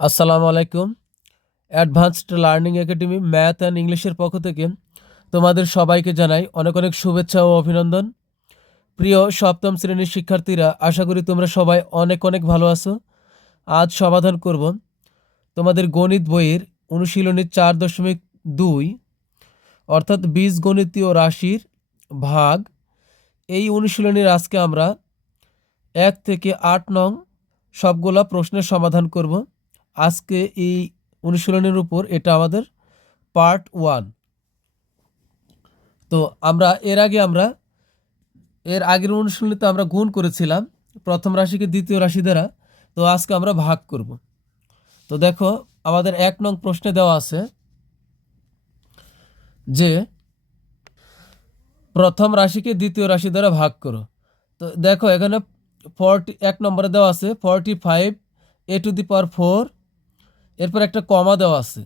আসসালামু আলাইকুম। Advanced learning academy math and ইংলিশের পক্ষ থেকে তোমাদের সবাইকে জানাই অনেক অনেক শুভেচ্ছা ও অভিনন্দন। প্রিয় সপ্তম শ্রেণীর শিক্ষার্থীরা, আশা করি তোমরা সবাই অনেক অনেক ভালো আছো। আজ সমাধান করব তোমাদের গণিত বইয়ের অনুশীলনী 4.2 অর্থাৎ বীজগণিতীয় রাশির ভাগ। এই অনুশীলনীর আজকে আমরা 1 থেকে 8 নং সবগুলা প্রশ্নের সমাধান করব। আজকে এই অনুশীলনের উপর এটা আমাদের পার্ট 1। তো আমরা এর আগের অনুশীলনীতে আমরা গুণ করেছিলাম প্রথম রাশিকে দ্বিতীয় রাশি দ্বারা। তো আজকে আমরা ভাগ করব। তো দেখো, আমাদের 1 নং প্রশ্নে দেওয়া আছে যে প্রথম রাশিকে দ্বিতীয় রাশি দ্বারা ভাগ করো। তো দেখো, এখানে 1 নম্বরে দেওয়া আছে 45a⁴, এরপর একটা কমা দেওয়া আছে,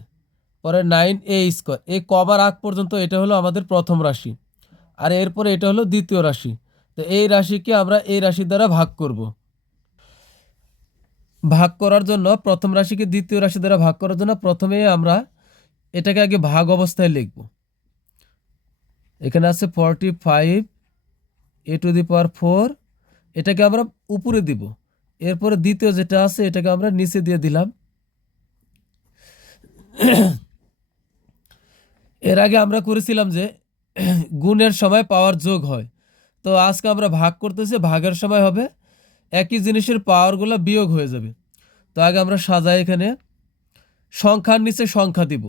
পরে 9a²। এই কমার আগ পর্যন্ত এটা হলো আমাদের প্রথম রাশি, আর এরপরে এটা হলো দ্বিতীয় রাশি। তো এই রাশিকে আমরা এই রাশি দ্বারা ভাগ করব। ভাগ করার জন্য প্রথম রাশিকে দ্বিতীয় রাশি দ্বারা ভাগ করার জন্য প্রথমে আমরা এটাকে আগে ভাগ অবস্থায় লিখব। এখানে আছে 45a⁴, এটাকে আমরা উপরে দিব। এরপরে দ্বিতীয় যেটা আছে এটাকে আমরা নিচে দিয়ে দিলাম। এর আগে আমরা করেছিলাম যে গুণের সময় পাওয়ার যোগ হয়। তো আজকে আমরা ভাগ করতেছি, ভাগের সময় হবে একই জিনিসের পাওয়ারগুলো বিয়োগ হয়ে যাবে। তো আগে আমরা সাজাই, এখানে সংখ্যার নিচে সংখ্যা দিব।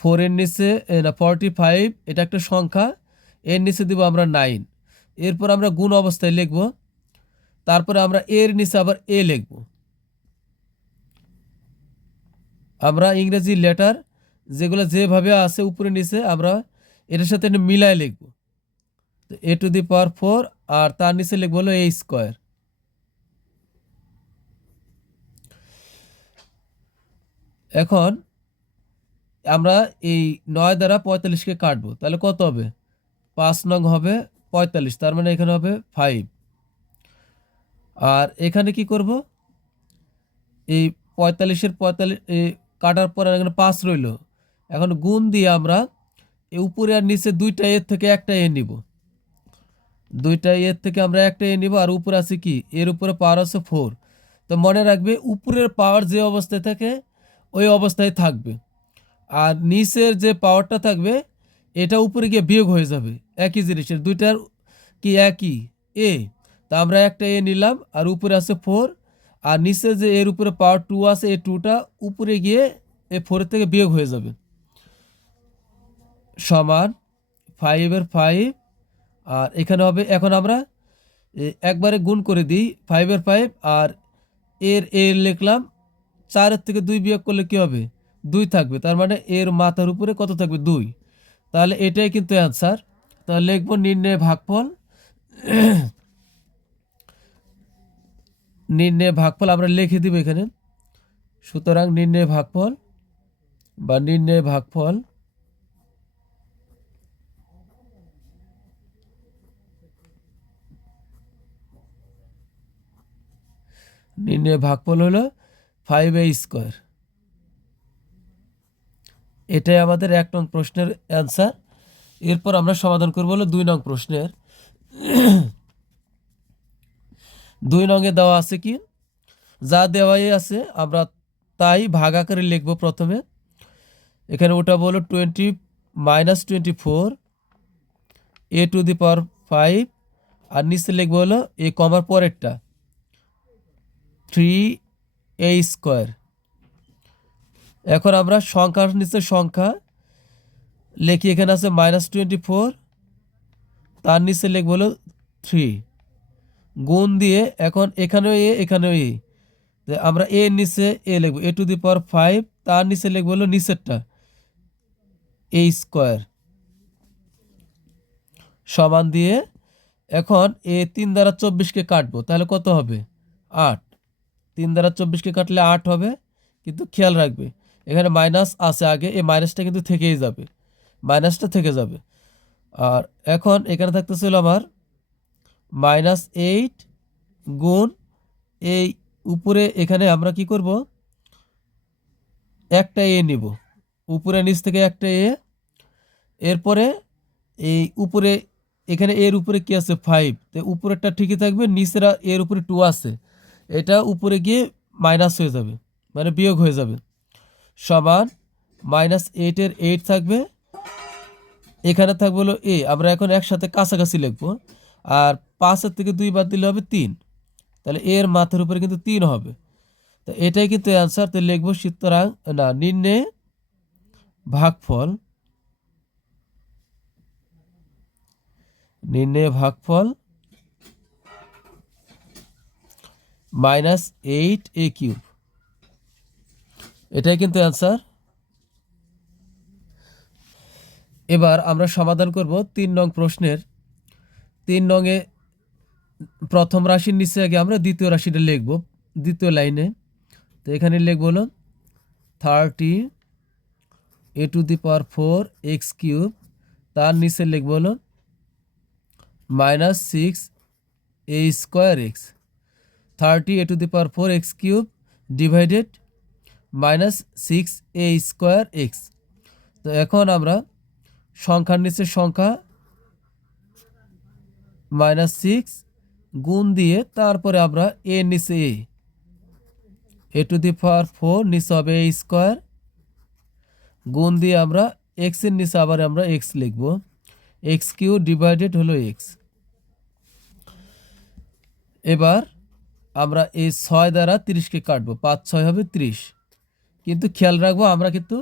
4 এর নিচে 45, এটা একটা সংখ্যা, এর নিচে দিব আমরা 9। এরপর আমরা গুণ অবস্থায় লিখব, তারপরে আমরা এর নিচে আবার এ লিখব। আমরা ইংরেজি লেটার যেগুলো যেভাবে আছে উপরে নিচে আমরা এটার সাথে মিলায় লিখব। তো a⁴ আর তার নিচে লিখব হলো a²। এখন আমরা এই 9 দ্বারা 45কে কাটবো, তাহলে কত হবে? 5 নং হবে 45, তার মানে এখানে হবে 5। আর এখানে কি করব? এই 45-এর 45 কাটার পর এখানে 5 রইল। এখন গুণ দিয়ে আমরা এই উপরে আর নিচে দুইটা এর থেকে একটা এ নিব। দুইটা এর থেকে আমরা একটা এ নিব, আর উপরে আছে কি? এর উপরে পাওয়ার আছে 4। তো মনে রাখবে, উপরের পাওয়ার যে অবস্থায় থাকে ওই অবস্থায় থাকবে, আর নিচের যে পাওয়ারটা থাকবে এটা উপরে গিয়ে বিয়োগ হয়ে যাবে। একই জিনিসের দুইটার কি একই এ। তা আমরা একটা এ নিলাম, আর উপরে আছে 4, আর নিচে যে এর উপরে পাওয়ার 2 আছে, এই 2টা উপরে গিয়ে এই 4 থেকে বিয়োগ হয়ে যাবে। সমান 5-এর 5, আর এখানে হবে, এখন আমরা একবারে গুণ করে দিই 5-এর 5, আর এর লিখলাম। 4-এর থেকে 2 বিয়োগ করলে কি হবে? 2 থাকবে, তার মানে এর মাথার উপরে কত থাকবে? 2। তাহলে এটাই কিন্তু অ্যান্সার। তাহলে লিখবো নির্ণয় ভাগফল। নির্ণয় ভাগফল আমরা লিখে দিব এখানে। সুতরাং নির্ণয় ভাগফল বা নির্ণয় ভাগফল হলো 5a²। এটাই আমাদের 1 নং প্রশ্নের অ্যান্সার। এরপর আমরা সমাধান করব হলো 2 নং প্রশ্নের। 2 নংয়ে দেওয়া আছে কি? যা দেওয়াই আছে আমরা তাই ভাগ আকারে লিখব। প্রথমে এখানে ওটা বলো 20 - 24 a⁵, আর নিচে লিখবো হলো এ কমার পরেরটা 3a²। এখন আমরা সংখ্যার নিচে সংখ্যা লিখি। এখানে আছে -24, তার নিচে লিখবো হলো 3, গুণ দিয়ে এখন এখানেও এখানেও আমরা এর নিচে এ লিখবো a⁵, তার নিচে লিখবো হলো নিচেরটা a², সমান দিয়ে এখন 3 দ্বারা 24কে কাটবো, তাহলে কত হবে? 8। 3 দ্বারা 24কে কাটলে 8 হবে, কিন্তু খেয়াল রাখবে এখানে মাইনাস আছে আগে, এই মাইনাসটা কিন্তু থেকেই যাবে, মাইনাসটা থেকে যাবে। আর এখন এখানে থাকতেছিল আমার -8 গুণ এই উপরে এখানে আমরা কি করব, একটা এ নিব, উপরে নিচ থেকে একটা এ, এরপরে এই উপরে এখানে এর উপরে কি আছে 5, তো উপরেরটা ঠিকই থাকবে, নিচেরা এর উপরে 2 আছে, এটা উপরে গিয়ে মাইনাস হয়ে যাবে, মানে বিয়োগ হয়ে যাবে, সমান -8 এর 8 থাকবে, এখানে থাকবে হলো এ, আমরা এখন একসাথে কাছাকাছি লিখবো, আর 5-এর থেকে 2 বাদ দিলে হবে 3, তাহলে এর মাথার উপরে কিন্তু 3 হবে, তো এটাই কিন্তু অ্যান্সার। তো লিখবো সুতরাং না নির্ণয় ভাগফল, নির্ণয় ভাগফল -8a³, এটাই কিন্তু অ্যান্সার। এবার আমরা সমাধান করব 3 নং প্রশ্নের। 3 নংয়ে প্রথম রাশির নিচে আগে আমরা দ্বিতীয় রাশিটা লিখব দ্বিতীয় লাইনে। তো এখানে লিখব হলো 30a⁴x³, তার নিচে লিখব হলো -6a²x, 30a⁴x³ ডিভাইডেড -6a²x। তো এখন আমরা সংখ্যার নিচে সংখ্যা -6 গুণ দিয়ে তারপরে আমরা এর নিচে a⁴ নিচে হবে a² গুণ দিয়ে আমরা x এর নিচে আবার আমরা x লিখব, x³ ডিভাইডেড হলো x। এবার আমরা এই 6 দ্বারা 30কে কাটবো, 5×6 হবে 30, কিন্তু খেয়াল রাখবো আমরা কিন্তু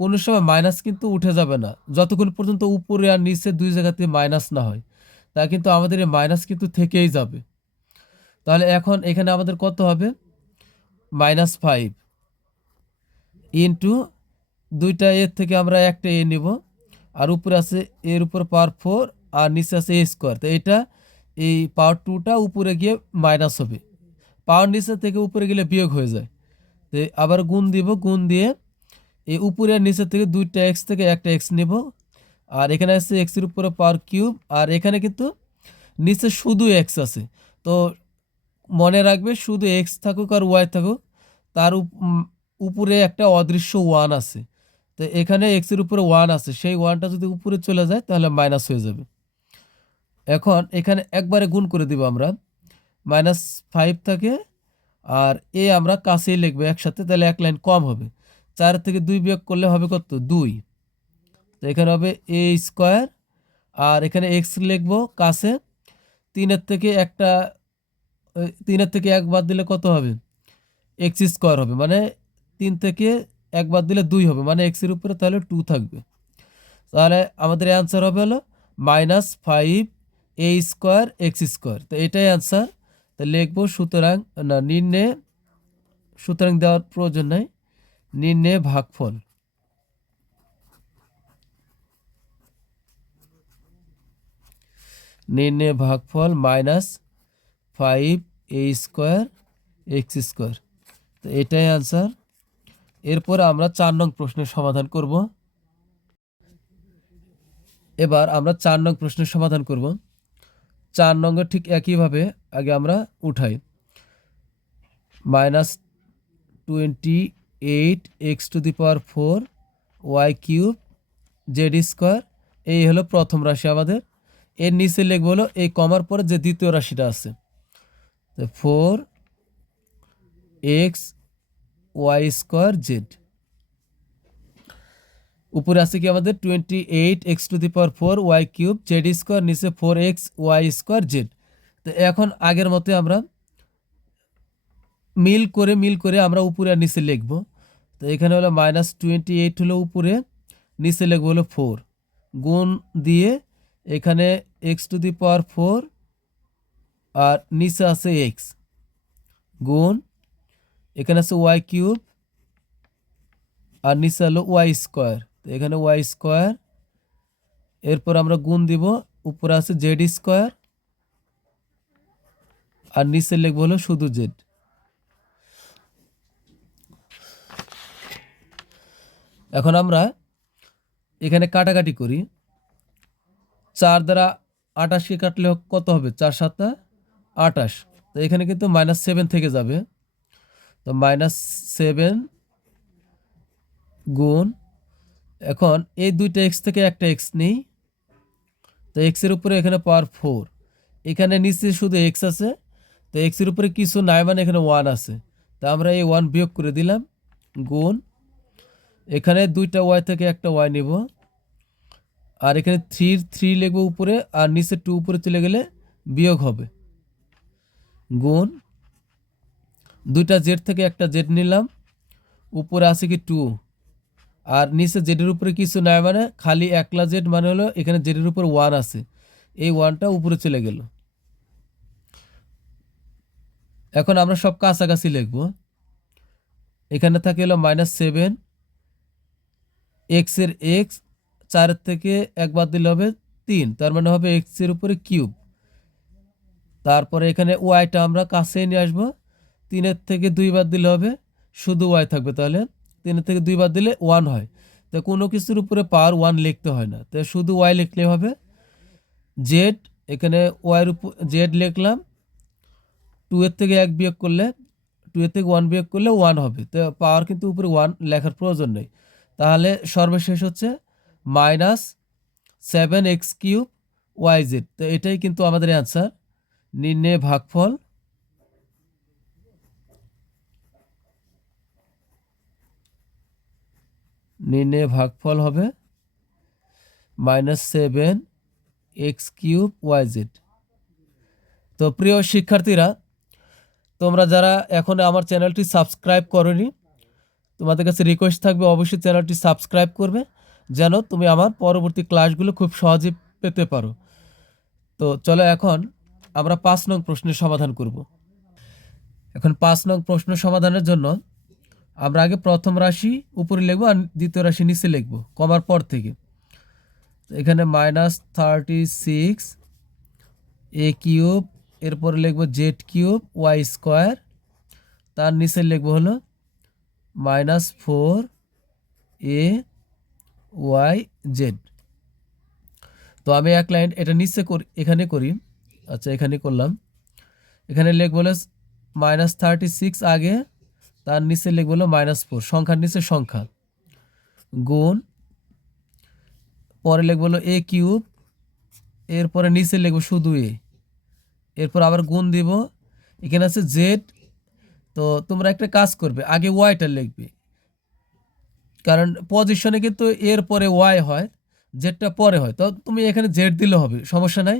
কোনো সময় মাইনাস কিন্তু উঠে যাবে না, যতক্ষণ পর্যন্ত উপরে আর নিচে দুই জায়গাতে মাইনাস না হয়, তা কিন্তু আমাদের এই মাইনাস কিন্তু থেকেই যাবে। তাহলে এখন এখানে আমাদের কত হবে, -5 ইন্টু দুইটা এর থেকে আমরা একটা এ নিব, আর উপরে আছে এর উপর পাওয়ার 4 আর নিচে আছে a², তো এটা এই পাওয়ার 2টা উপরে গিয়ে মাইনাস হবে, পাওয়ার নিচে থেকে উপরে গেলে বিয়োগ হয়ে যায়, তো আবার গুণ দিব, গুণ দিয়ে এই উপরে আর নিচে থেকে দুইটা এক্স থেকে একটা এক্স নেব, আর এখানে আছে এক্সের উপরে পাওয়ার কিউব, আর এখানে কিন্তু নিচে শুধু এক্স আছে, তো মনে রাখবে শুধু এক্স থাকুক আর ওয়াই থাকুক, তার উপরে একটা অদৃশ্য 1 আছে, তো এখানে এক্সের উপরে 1 আছে, সেই 1টা যদি উপরে চলে যায় তাহলে মাইনাস হয়ে যাবে। এখন এখানে একবারে গুণ করে দিব আমরা, -5 থাকে, আর এ আমরা কাছেই লিখবো একসাথে, তাহলে এক লাইন কম হবে, 4 থেকে 2 বিয়োগ করলে হবে কত 2, তো এখানে হবে a², আর এখানে এক্স লিখবো কাছে, 3-এর থেকে 1 বাদ দিলে কত হবে x² হবে, মানে 3 থেকে 1 বাদ দিলে 2 হবে, মানে এক্সের উপরে তাহলে 2 থাকবে, তাহলে আমাদের অ্যান্সার হবে হলো -5a²x², তো এটাই অ্যান্সার। তো লিখবো সুতরাং না নির্ণয়, সুতরাং দেওয়ার প্রয়োজন নাই, নির্ণয় ভাগফল, নির্ণয় ভাগফল -5a²x², তো এটাই অ্যান্সার। এরপর আমরা 4 নং প্রশ্নের সমাধান করব। এবার আমরা 4 নং প্রশ্নের সমাধান করব। 4 নংয়ের ঠিক একইভাবে আগে আমরা উঠাই, -28x⁴ y³ z², এই হলো প্রথম রাশি আমাদের, এর নিচে লিখব হলো এই কমার পরে যে দ্বিতীয় রাশিটা আছে, 4x y²z, উপরে আছে কি আমাদের 28x⁴ y³ z², নিচে 4x y²z। তো এখন আগের মতো আমরা মিল করে আমরা উপরে আর নিচে লিখব, তো এখানে হলো -28 হলো উপরে, নিচে লিখব হলো 4, গুণ দিয়ে এখানে x⁴ আর নিচে আছে x, গুণ এখানে আছে y³ আর নিচে হলো y², তো এখানে y², এরপর আমরা গুণ দিব, উপরে আছে z² আর নিচে লিখব হলো শুধু z। এখন আমরা এখানে কাটাকাটি করি, 4 দ্বারা 28কে কাটলে কত হবে, 4×7 = 28, তো এখানে কিন্তু -7 থেকে যাবে, তো -7 গুণ, এখন এই দুইটা এক্স থেকে একটা এক্স নেই, তো এক্সের উপরে এখানে পাওয়ার 4, এখানে নিচে শুধু এক্স আছে, তো এক্সের উপরে কিছু নাই মানে এখানে 1 আছে, তো আমরা এই 1 বিয়োগ করে দিলাম, গুণ এখানে দুইটা ওয়াই থেকে একটা ওয়াই নেব, আর এখানে 3 লিখবো উপরে, আর নিচে 2 উপরে চলে গেলে বিয়োগ হবে, গুণ দুইটা জেড থেকে একটা জেড নিলাম, উপরে আছে কি 2, আর নিচে জেডের উপরে কিছু নাই মানে খালি একলা জেড মানে হলো এখানে জেডের উপর 1 আছে, এই 1টা উপরে চলে গেল। এখন আমরা সব কাছাকাছি লিখব, এখানে থাকে হলো -7, এক্সের এক্স 4 থেকে এক বাদ দিলে হবে 3, তার মানে হবে এক্সের উপরে কিউব, তারপরে এখানে ওয়াইটা আমরা কাছে নিয়ে আসবো, 3 থেকে 2 বাদ দিলে হবে শুধু ওয়াই থাকবে, তাহলে 3 থেকে 2 বাদ দিলে 1 হয়, তো কোনো কিছুর উপরে পাওয়ার 1 লিখতে হয় না, তো শুধু ওয়াই লিখলে হবে। জেড, এখানে ওয়াইয়ের উপর জেড লিখলাম, 2 থেকে 1 বিয়োগ করলে 2 থেকে 1 বিয়োগ করলে 1 হবে, তো পাওয়ার কিন্তু উপরে 1 লেখার প্রয়োজন নেই, তাহলে সর্বশেষ হচ্ছে -7x³ YZ, তো এটাই কিন্তু আমাদের অ্যান্সার। নির্ণয় ভাগফল, নির্ণয় ভাগফল হবে -7x³ YZ। তো প্রিয় শিক্ষার্থীরা, তোমরা যারা এখন আমার চ্যানেলটি সাবস্ক্রাইব করনি, তোমাদের কাছে রিকোয়েস্ট থাকবে অবশ্যই চ্যানেলটি সাবস্ক্রাইব করবে, যেন তুমি আমার পরবর্তী ক্লাসগুলো খুব সহজে পেতে পারো। তো চলো এখন আমরা 5 নং প্রশ্নের সমাধান করব। এখন 5 নং প্রশ্ন সমাধানের জন্য আমরা আগে প্রথম রাশি উপরে লিখবো আর দ্বিতীয় রাশি নিচে লিখবো কমার পর থেকে। এখানে -36 a³ এরপরে লিখবো z³ y², তার নিচে লিখবো হলো -4 a y/z। তো আমি এক লাইন এটা নিচে করি, এখানে করি, আচ্ছা এখানে করলাম, এখানে লিখবো হলো -36 আগে, তার নিচে লিখবো হলো -4, সংখ্যার নিচে সংখ্যা, গুণ পরে লিখবো হলো a³, এরপরে নিচে লিখবো শুধু এ, এরপর আবার গুণ দিব, এখানে আছে জেড, তো তোমরা একটা কাজ করবে আগে ওয়াইটা লিখবে, কারণ পজিশনে কিন্তু এর পরে ওয়াই হয়, জেডটা পরে হয়, তো তুমি এখানে জেড দিলে হবে, সমস্যা নাই।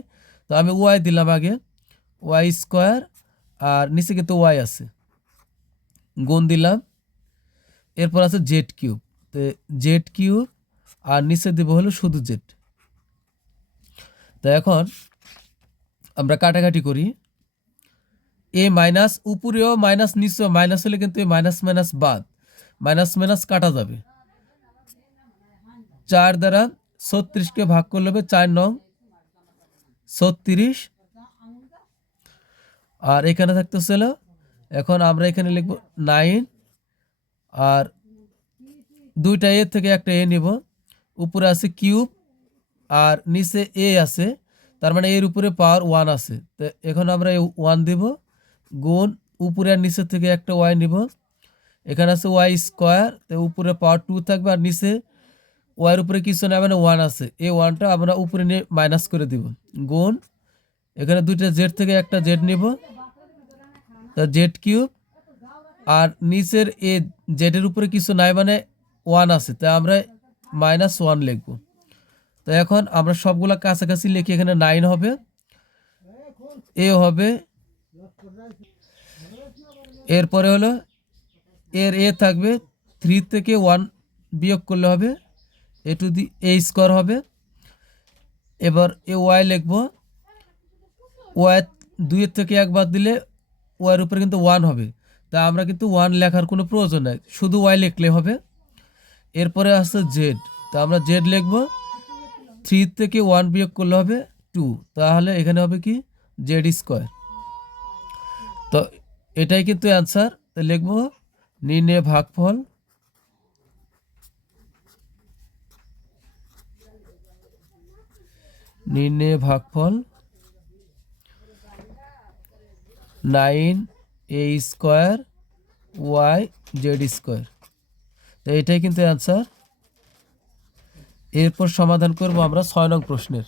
তো আমি ওয়াই দিলাম আগে, y², আর নিচে কিন্তু ওয়াই আছে, গুণ দিলাম, এরপর আছে z³, তো z³ আর নিচে দিব হলো শুধু জেড। তো এখন আমরা কাটাকাটি করি, এ মাইনাস উপরেও মাইনাস নিচেও মাইনাস হলে কিন্তু মাইনাস মাইনাস বাদ, মাইনাস মাইনাস কাটা যাবে, 4 দ্বারা 36কে ভাগ করলে হবে 4 নং 36, আর এখানে থাকতেছিল, এখন আমরা এখানে লিখব 9, আর দুইটা এ থেকে একটা এ নিব, উপরে আছে কিউব আর নিচে এ আছে, তার মানে এর উপরে পাওয়ার 1 আছে, তো এখন আমরা 1 দিব, গুণ উপরে আর নিচে থেকে একটা ওয়াই নিব, এখানে আছে y², তো উপরে পাওয়ার 2 থাকবে, আর নিচে ওয়াইয়ের উপরে কিছু না মানে 1 আছে, এই 1টা আমরা উপরে নিয়ে মাইনাস করে দিব, গুণ এখানে দুইটা জেড থেকে একটা জেড নিব, তো z³ আর নিচের এ জেডের উপরে কিছু নাই মানে 1 আছে, তাই আমরা -1 লিখব। তো এখন আমরা সবগুলা কাছাকাছি লিখে এখানে 9 হবে, এ হবে, এরপরে হলো এর এ থাকবে, 3 থেকে 1 বিয়োগ করলে হবে a² হবে, এবার এ ওয়াই লিখবো, ওয়াই 2 থেকে 1 বাদ দিলে ওয়াইয়ের উপরে কিন্তু 1 হবে, তা আমরা কিন্তু 1 লেখার কোনো প্রয়োজন নাই, শুধু ওয়াই লিখলে হবে। এরপরে আসছে জেড, তা আমরা জেড লিখবো, 3 থেকে 1 বিয়োগ করলে হবে 2, তাহলে এখানে হবে কি z²। তো এটাই কিন্তু অ্যান্সার, তো লিখবো নির্ণয় ভাগফল, নির্ণয় ভাগফল 9a² ওয়াই জেড স্কোয়ার। তো এটাই কিন্তু অ্যান্সার। এরপর সমাধান করব আমরা 6 নং প্রশ্নের।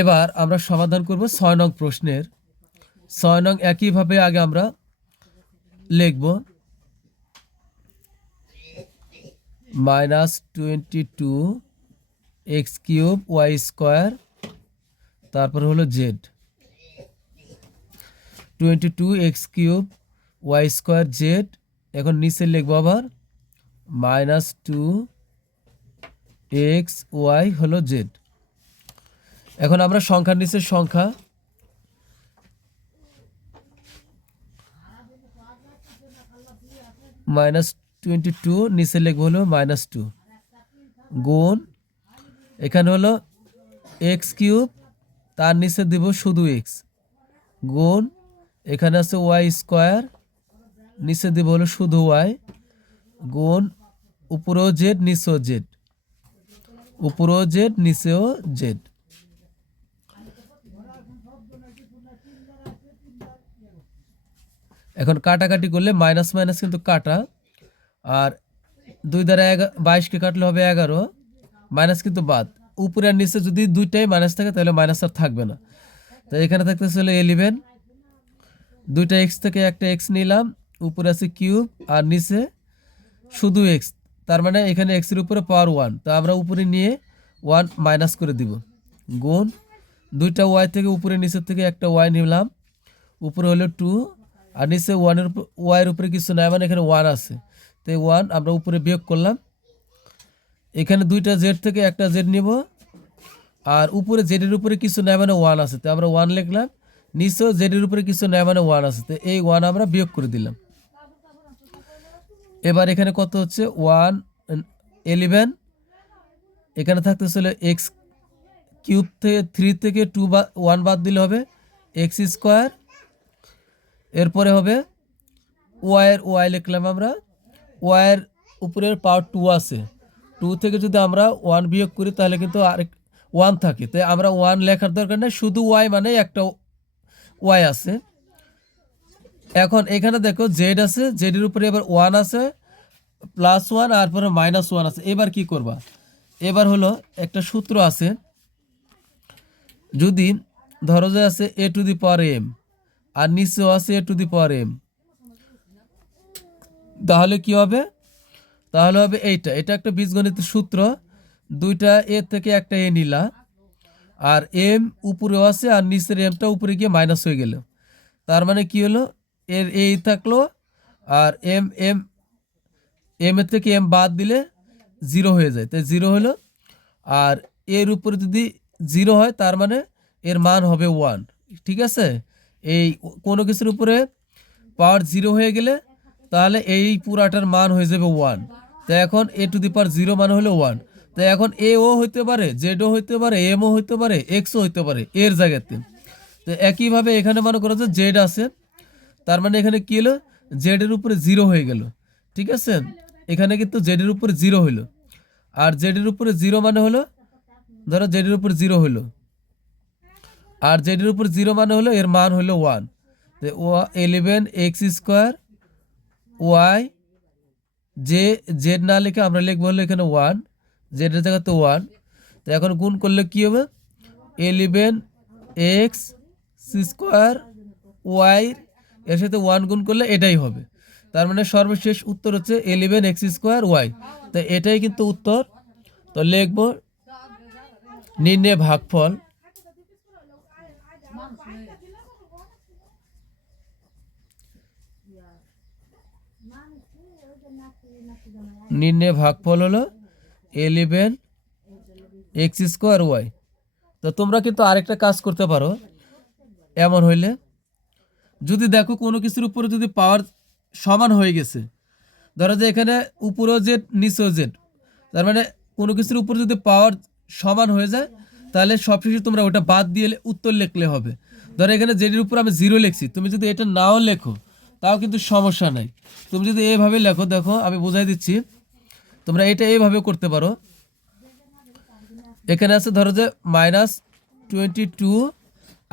এবার আমরা সমাধান করব 6 নং প্রশ্নের। 6 নং একইভাবে আগে আমরা লিখব -22 এক্স কিউব ওয়াই স্কোয়ার, তারপর হলো Z. 22 X cube Y square Z. এখন নিচে লিখবো আবার -2 এক্স ওয়াই হলো জেড। এখন আমরা সংখ্যার নিচে সংখ্যা -22 নিচে লিখবো হলো -2 গুণ, এখানে হলো এক্স কিউব, তার নিচে দিব শুধু এক্স, গুণ এখানে আছে ওয়াই স্কোয়ার, নিচে দিব হলো শুধু ওয়াই, গুণ উপরেও জেড নিচেও জেড, উপরেও জেড নিচেও জেড। এখন কাটাকাটি করলে মাইনাস মাইনাস কিন্তু কাটা, আর 2 দ্বারা 22কে কাটলে হবে 11, মাইনাস কিন্তু বাদ। উপরে আর নিচে যদি দুইটাই মাইনাস থাকে তাহলে মাইনাস আর থাকবে না। তো এখানে থাকতেছে হলো 11, দুইটা এক্স থেকে একটা এক্স নিলাম, উপরে আছে কিউব আর নিচে শুধু এক্স, তার মানে এখানে এক্সের উপরে পাওয়ার 1, তো আমরা উপরে নিয়ে 1 মাইনাস করে দিব, গুণ দুইটা ওয়াই থেকে উপরে নিচের থেকে একটা ওয়াই নিলাম, উপরে হলো 2 আর নিচে ওয়াইয়ের উপরে কিছু নাই, মানে এখানে 1 আছে, তো 1 আমরা উপরে বিয়োগ করলাম। এখানে দুইটা জেড থেকে একটা জেড নিব, আর উপরে জেডের উপরে কিছু নাই মানে 1 আছে, তো আমরা 1 লিখলাম, নিচেও জেডের উপরে কিছু নাই মানে 1 আছে, তো এই 1 আমরা বিয়োগ করে দিলাম। এবার এখানে কত হচ্ছে 11, এখানে থাকতেছে হলো এক্স কিউব থেকে 3 থেকে 1 বাদ দিলে হবে এক্স স্কোয়ার, এরপরে হবে ওয়াই লিখলাম আমরা, ওয়াইয়ের উপরের পাওয়ার 2 আছে, 2 থেকে যদি আমরা 1 বিয়োগ করি তাহলে কিন্তু আরেক 1 থাকে, তাই আমরা 1 লেখার দরকার নেই, শুধু ওয়াই মানে একটা ওয়াই আছে। এখন এখানে দেখো জেড আছে, জেডের উপরে এবার 1 আছে, +1 আর পরে -1 আছে। এবার কি করবা, এবার হলো একটা সূত্র আছে, যদি ধরো যে আছে a to the power m আর নিচেও আছে a to the power m, তাহলে কি হবে, তাহলে হবে এটা একটা বীজগণিতের সূত্র, দুইটা এ থেকে একটা এ নিলা, আর এম উপরেও আছে আর নিচের এমটা উপরে গিয়ে মাইনাস হয়ে গেল, তার মানে কি হলো এর এই থাকলো, আর এম এর থেকে এম বাদ দিলে 0 হয়ে যায়, তাই 0 হলো, আর এর উপরে যদি 0 হয় তার মানে এর মান হবে 1। ঠিক আছে, এই কোনো কিছুর উপরে পাওয়ার 0 হয়ে গেলে তাহলে এই পুরাটার মান হয়ে যাবে 1। তো এখন এ টু দি পাওয়ার 0 মানে হলো 1, তো এখন এ ও হইতে পারে, জেডও হইতে পারে, এমও হইতে পারে, এক্সও হইতে পারে এর জায়গাতে। তো একইভাবে এখানে মনে করো যে জেড আছে, তার মানে এখানে কি হলো জেডের উপরে 0 হয়ে গেল। ঠিক আছে, এখানে কিন্তু জেডের উপরে 0 হইলো, আর জেডের উপরে 0 মানে হলো, ধরো জেডের উপর 0 হইলো, আর জেডের উপর 0 মানে হলো এর মান হলো 1, তো 11 এক্স স্কোয়ার ওয়াই, যে জেড না লিখে আমরা লিখবো হলো এখানে 1, জেডের জায়গাতে 1, তো এখন গুণ করলে কি হবে 11 এক্স স্কোয়ার ওয়াই, এর সাথে 1 গুণ করলে এটাই হবে, তার মানে সর্বশেষ উত্তর হচ্ছে 11 এক্স স্কোয়ার ওয়াই, তো এটাই কিন্তু উত্তর। তো লিখবো নির্ণয় ভাগফল, নির্ণয় ভাগফল হলো 11 এক্স স্কোয়ার ওয়াই। তো তোমরা কিন্তু আরেকটা কাজ করতে পারো, এমন হইলে যদি দেখো কোনো কিছুর উপরে যদি পাওয়ার সমান হয়ে গেছে, ধরো যে এখানে উপরেও জেড নিচেও জেড, তার মানে কোনো কিছুর উপরে যদি পাওয়ার সমান হয়ে যায় তাহলে সবশেষে তোমরা ওটা বাদ দিয়ে উত্তর লিখলে হবে। ধরো এখানে জেডের উপর আমি 0 লিখছি, তুমি যদি এটা নাও লেখো তাও কিন্তু সমস্যা নাই, তুমি যদি এইভাবে লেখো, দেখো আমি বোঝাই দিচ্ছি, তোমরা এটা এইভাবে করতে পারো। এখানে আছে ধরো যে -22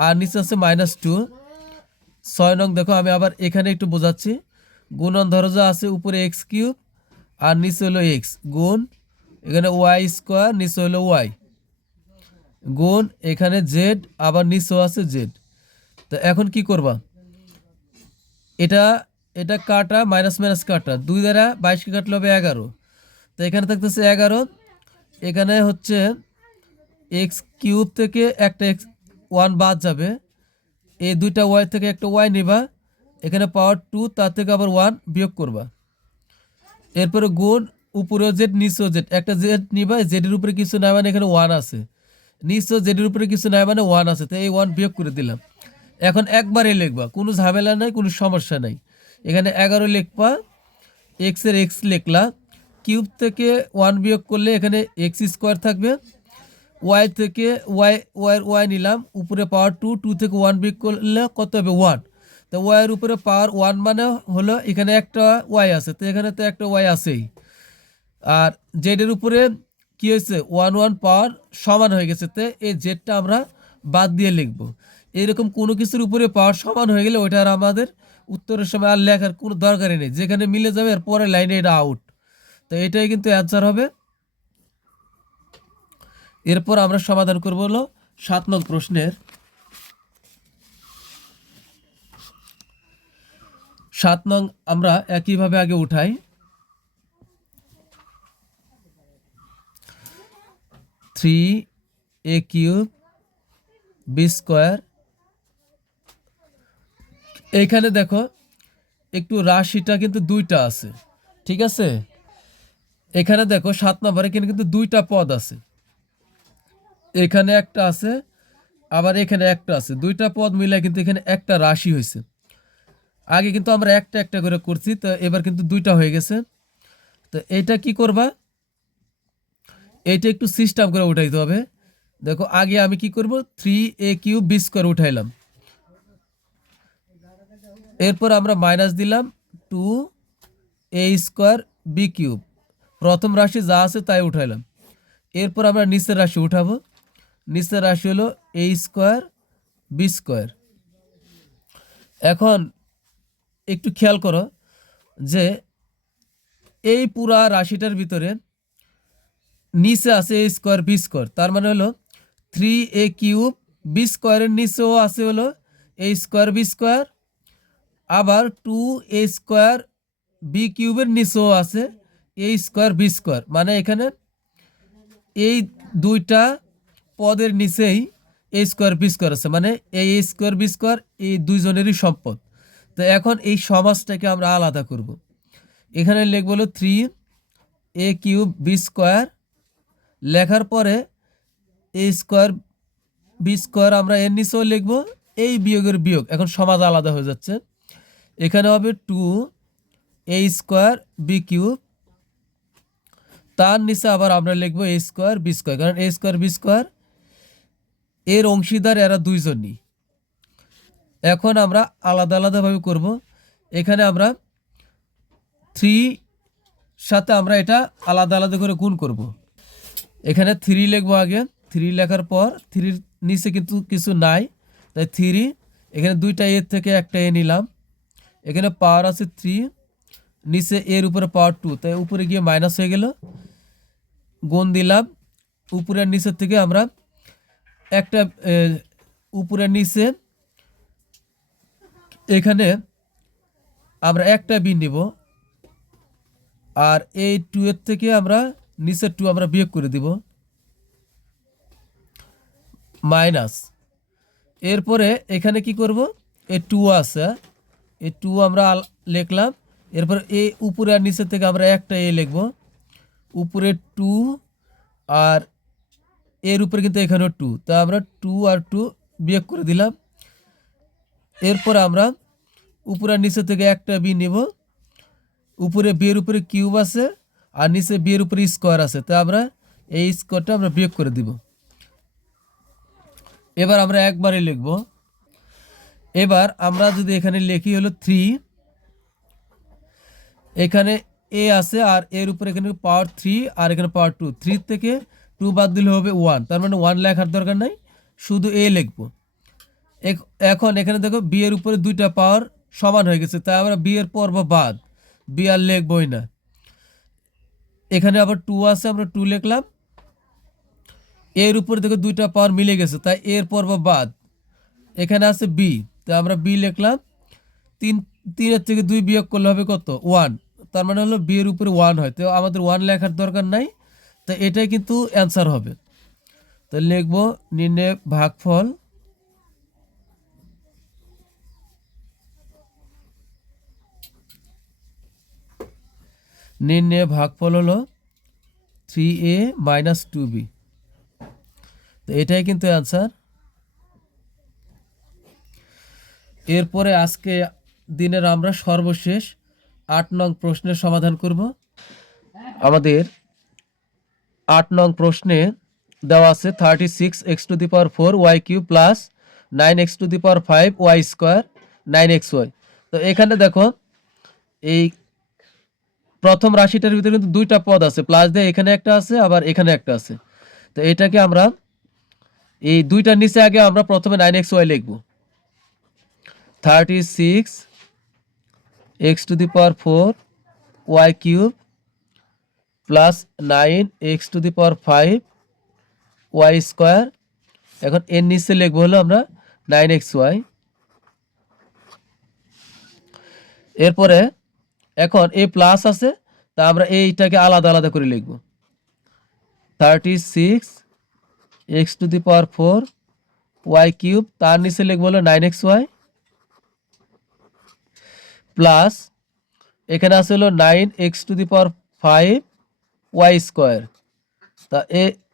আর নিচে আছে -2, 6 নং দেখো আমি আবার এখানে একটু বোঝাচ্ছি, গুণন ধরো যা আছে উপরে এক্স কিউব আর নিচে হলো এক্স গুণ এখানে ওয়াই স্কোয়ার নিচে হলো ওয়াই গুণ এখানে জেড আবার নিচেও আছে জেড। তো এখন কি করবা, এটা এটা কাটা মাইনাস মাইনাস কাটা 2 দ্বারা 22কে কাটলে হবে 11। তো এখানে থাকতেছে 11, এখানে হচ্ছে এক্স কিউব থেকে একটা এক্স ওয়ান বাদ যাবে, এই দুইটা ওয়াই থেকে একটা ওয়াই নিবা, এখানে পাওয়ার 2 তার থেকে আবার 1 বিয়োগ করবা, এরপরে গুণ উপরেও জেড নিচেও জেড, একটা জেড নিবা, জেডের উপরে কিছু নাই মানে এখানে 1 আছে, নিচেও জেডের উপরে কিছু নাই মানে 1 আছে, তো এই 1 বিয়োগ করে দিলাম। এখন একবারে লিখবা, কোনো ঝামেলা নাই, কোনো সমস্যা নাই। এখানে 11 লিখবা, এক্সের এক্স লিখলা, কিউব থেকে 1 বিয়োগ করলে এখানে এক্স স্কোয়ার থাকবে, ওয়াই থেকে ওয়াই নিলাম, উপরে পাওয়ার 2, 2 থেকে 1 বিয়োগ করলে কত হবে 1। তো ওয়াইয়ের উপরে পাওয়ার 1 মানে হলো এখানে একটা ওয়াই আছে, তো এখানে তো একটা ওয়াই আছেই। আর জেডের উপরে কি হয়েছে 1 1 পাওয়ার সমান হয়ে গেছে, তো এই জেডটা আমরা বাদ দিয়ে লিখবো। এরকম কোনো কিছুর উপরে পাওয়ার সমান হয়ে গেলে ওইটা আর আমাদের উত্তরের সময় আর লেখার কোনো দরকারই নেই, যেখানে মিলে যাবে এর পরের লাইনে এটা আউট। তো এটাই কিন্তু অ্যান্সার হবে। এরপর আমরা সমাধান করব হলো 7 নং প্রশ্নের। 7 নং আমরা একইভাবে আগে উঠাই। 3a³ b স্কোয়ার, এইখানে দেখো একটু রাশিটা কিন্তু দুইটা আছে, ঠিক আছে। এখানে দেখো 7 নম্বরে কিন্তু দুইটা পদ আছে, এখানে একটা আছে আবার এখানে একটা আছে, দুইটা পদ মিলে কিন্তু এখানে একটা রাশি হয়েছে। আগে কিন্তু আমরা একটা একটা করে করছি, তো এবার কিন্তু দুইটা হয়ে গেছে। তো এইটা কি করবা, এইটা একটু সিস্টেম করে উঠাইতে হবে। দেখো আগে আমি কি করব, 3a³ b স্কোয়ার উঠাইলাম, এরপর আমরা মাইনাস দিলাম 2a স্কোয়ার b³, প্রথম রাশি যা আছে তাই উঠাইলাম। এরপর আমরা নিচের রাশি উঠাবো, নিচের রাশি হলো a স্কোয়ার b স্কোয়ার। এখন একটু খেয়াল করো যে এই পুরা রাশিটার ভিতরে নিচে আছে a স্কোয়ার b স্কোয়ার, তার মানে হলো 3a³ b স্কোয়ারের নিচেও আছে হলো a স্কোয়ার b স্কোয়ার, আবার 2a স্কোয়ার b³ নিচেও আছে a স্কোয়ার b স্কোয়ার, মানে এখানে এই দুইটা পদের নিচেই a স্কোয়ার b স্কোয়ার আছে, মানে এই a স্কোয়ার b স্কোয়ার এই দুইজনেরই সম্পদ। তো এখন এই সমাজটাকে আমরা আলাদা করব, এখানে লিখব হলো 3a³ b স্কোয়ার, লেখার পরে a স্কোয়ার b স্কোয়ার আমরা এর নিচেও লিখব, এই বিয়োগের বিয়োগ, এখন সমাজ আলাদা হয়ে যাচ্ছে। এখানে হবে 2a স্কোয়ার b³, তার নিচে আবার আমরা লিখবো a স্কোয়ার b স্কোয়ার, কারণ a স্কোয়ার b স্কোয়ার এর অংশীদার এরা দুইজনই। এখন আমরা আলাদা আলাদাভাবে করব, এখানে আমরা 3 সাথে আমরা এটা আলাদা আলাদা করে গুণ করব। এখানে 3 লিখবো, আগে 3 লেখার পর 3 নিচে কিন্তু কিছু নাই, তাই 3, এখানে দুইটা এর থেকে একটা এ নিলাম, এখানে পাওয়ার আছে 3, নিচে এর উপরে পাওয়ার 2, তাই উপরে গিয়ে মাইনাস হয়ে গেল, গুণ দিলাম, উপরের নিচের থেকে আমরা একটা উপরের নিচে এখানে আমরা একটা বি নিব, আর এই 2 এর থেকে আমরা নিচের 2 আমরা বিয়োগ করে দিব, মাইনাস। এরপরে এখানে কি করব, এই 2 আছে, এই 2 আমরা লিখলাম, এরপর এই উপরে আর নিচের থেকে আমরা একটা এ লিখব, উপরে 2 আর এর উপরে কিন্তু এখানেও 2, তা আমরা 2 আর 2 বিয়োগ করে দিলাম। এরপর আমরা উপরে আর নিচের থেকে একটা বি নিব, উপরে বি এর উপরে কিউব আছে আর নিচে বি এর উপরে স্কোয়ার আছে, তা আমরা এই স্কোয়ারটা আমরা বিয়োগ করে দিব। এবার আমরা একবারে লিখব, এবার আমরা যদি এখানে লিখি হলো 3, এখানে এ আছে আর এর উপরে এখানে পাওয়ার 3 আর এখানে পাওয়ার 2, 3 থেকে 2 বাদ দিলে হবে 1, তার মানে 1 লেখার দরকার নাই, শুধু এ লিখবো। এখন এখানে দেখো বি এর উপরে দুইটা পাওয়ার সমান হয়ে গেছে, তাই আমরা বি এর পর্ব বাদ, বি আর লিখবই না। এখানে আবার 2 আছে, আমরা 2 লিখলাম। এর উপরে থেকে দুইটা পাওয়ার মিলে গেছে, তাই এর পর্ব বাদ। এখানে আছে বি, তাই আমরা বি লিখলাম। 3 থেকে 2 বিয়োগ করলে হবে কত? 1। তার মানে হলো বি এর উপরে 1 হয়, তো আমাদের 1 লেখার দরকার নাই, তো এটাই কিন্তু অ্যান্সার হবে। তো লিখবো নির্ণয় ভাগফল হলো 3a মাইনাস 2b। তো এটাই কিন্তু অ্যান্সার। এরপরে আজকে দিনের আমরা সর্বশেষ 8 নং প্রশ্নের সমাধান করব। আমাদের 8 নং প্রশ্নে দেওয়া আছে 36x⁴ y³ plus 9x⁵ y² 9xy। তো এখানে দেখো এই প্রথম রাশিটার ভিতরে কিন্তু দুইটা পদ আছে, প্লাস দিয়ে এখানে একটা আছে, আবার এখানে একটা আছে। তো এটাকে আমরা এই দুইটার নিচে আগে আমরা প্রথমে 9xy লিখব। 36x⁴ y³ plus 9x⁵ y²। এখন এর নিচে লিখবো হলো আমরা 9xy। এরপরে এখন এই প্লাস আছে, তা আমরা এইটাকে আলাদা আলাদা করে লিখব। 36x⁴ y³ তার নিচে লিখবো হলো 9xy প্লাস এখানে আছে হলো 9x⁵ y²। তা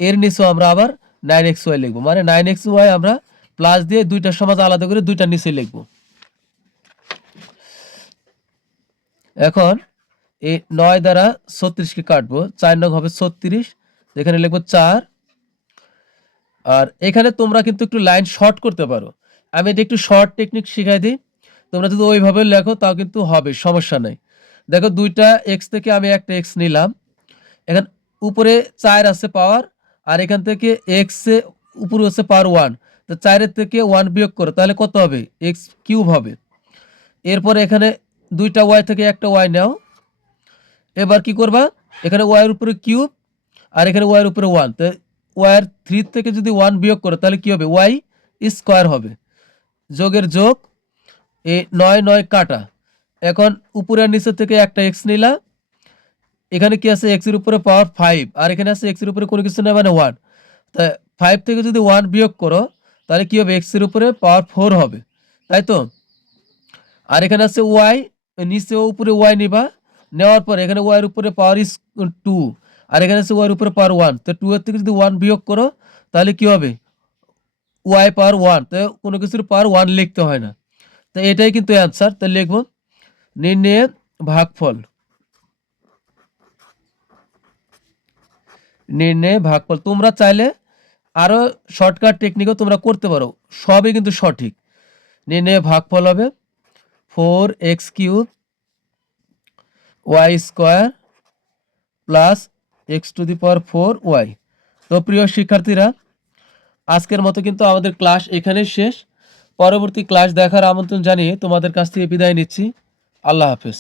এর নিচেও আমরা আবার 9xy লিখবো, মানে 9xy আমরা প্লাস দিয়ে দুইটার সমাজ আলাদা করে দুইটার নিচে লিখবো। এখন এই 9 দ্বারা 36কে কাটবো, 4 নং হবে 36, এখানে লিখবো 4। আর এখানে তোমরা কিন্তু একটু লাইন শর্ট করতে পারো, আমি এটা একটু শর্ট টেকনিক শিখাই দিই। তোমরা যদি ওইভাবে লেখো তাও কিন্তু হবে, সমস্যা নাই। দেখো দুইটা এক্স থেকে আমি একটা এক্স নিলাম, এখানে উপরে 4 আছে পাওয়ার, আর এখান থেকে এক্স উপরে হচ্ছে পাওয়ার 1, তো 4 থেকে 1 বিয়োগ করো, তাহলে কত হবে? x³ হবে। এরপরে এখানে দুইটা ওয়াই থেকে একটা ওয়াই নাও। এবার কি করবা? এখানে ওয়াই এর উপরে কিউব আর এখানে ওয়াই এর উপরে 1, তো ওয়াই এর 3 থেকে যদি 1 বিয়োগ করো তাহলে কি হবে? ওয়াই স্কয়ার হবে। যোগের যোগ, এই 9 9 কাটা। এখন উপরে আর নিচে থেকে একটা এক্স নিলা, এখানে কি আছে? এক্স এর উপরে পাওয়ার 5, আর এখানে আছে এক্স এর উপরে কোনো কিছু না, মানে 1। তা 5 থেকে যদি 1 বিয়োগ করো তাহলে কি হবে? এক্স এর উপরে পাওয়ার 4 হবে, তাই তো? আর এখানে আছে ওয়াই, নিচে উপরে ওয়াই নিবা, নেওয়ার পর এখানে ওয়াই এর উপরে পাওয়ার 2, আর এখানে আছে ওয়াই এর উপরে পাওয়ার 1, তো 2 এর থেকে যদি 1 বিয়োগ করো তাহলে কি হবে? ওয়াই পাওয়ার 1, তো কোনো কিছুর পাওয়ার 1 লিখতে হয় না। তো এটাই কিন্তু অ্যান্সার। তো লিখবো নির্ণয়ের ভাগফল। তোমরা চাইলে আরো শর্টকাট টেকনিকও তোমরা করতে পারো, সবই কিন্তু সঠিক। নির্ণয়ের ভাগফল হবে 4x³ y² plus x⁴ y। তো প্রিয় শিক্ষার্থীরা, আজকের মতো কিন্তু আমাদের ক্লাস এখানেই শেষ। পরবর্তী ক্লাস দেখার আমন্ত্রণ জানিয়ে তোমাদের কাছ থেকে বিদায় নিচ্ছি। আল্লাহ হাফেজ।